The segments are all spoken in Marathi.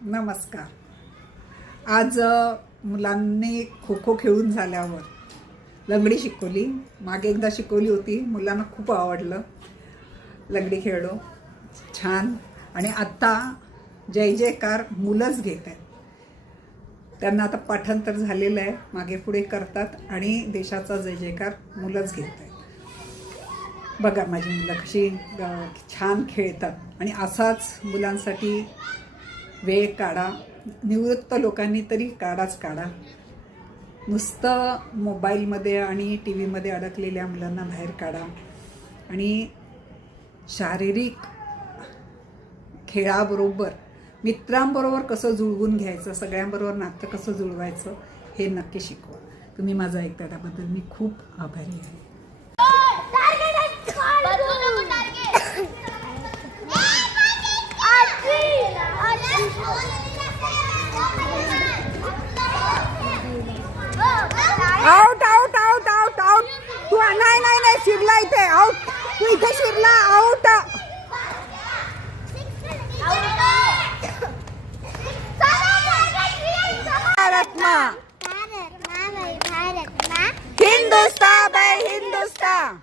नमस्कार. आज मुलांनी खो खो खेळून झाल्यावर लंगडी शिकवली. मागे एकदा शिकवली होती, मुलांना खूप आवडलं. लंगडी खेळलो छान. आणि आत्ता जय जयकार मुलंच घेत आहेत. त्यांना आता पाठांतर झालेलं आहे, मागे पुढे करतात आणि देशाचा जय जयकार मुलंच घेत आहेत. बघा माझी मुलं कशी छान खेळतात. आणि असाच मुलांसाठी वेळ काढा. निवृत्त लोकांनी तरी काढा. नुसतं मोबाईलमध्ये आणि टी व्हीमध्ये अडकलेल्या मुलांना बाहेर काढा आणि शारीरिक खेळाबरोबर मित्रांबरोबर कसं जुळवून घ्यायचं, सगळ्यांबरोबर नातं कसं जुळवायचं हे नक्की शिकवा. तुम्ही माझं ऐकता त्याबद्दल मी खूप आभारी आहे. Out out out out out. तू नाही नाही नाही शिरला इथे. आउट. तू इथे शिरला. आउट. भारत माँ हिंदुस्तान भाई हिंदुस्तान.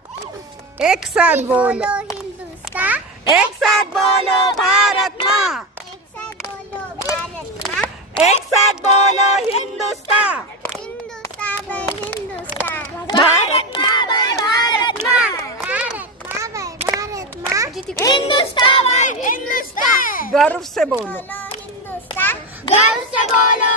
एक साथ बोलो हिंदुस्तान. एक साथ बोलो भारत माँ. एक साथ बोलो भारत माँ. एक साथ बोलो हिंदुस्तान. हिंदुस्तान भाई हिंदुस्तान. भारत माँ भाई भारत माँ. भारत माँ भाई भारत माँ. हिंदुस्तान भाई हिंदुस्तान. गर्व से बोलो. बोलो हिंदुस्तान. गर्व से बोलो.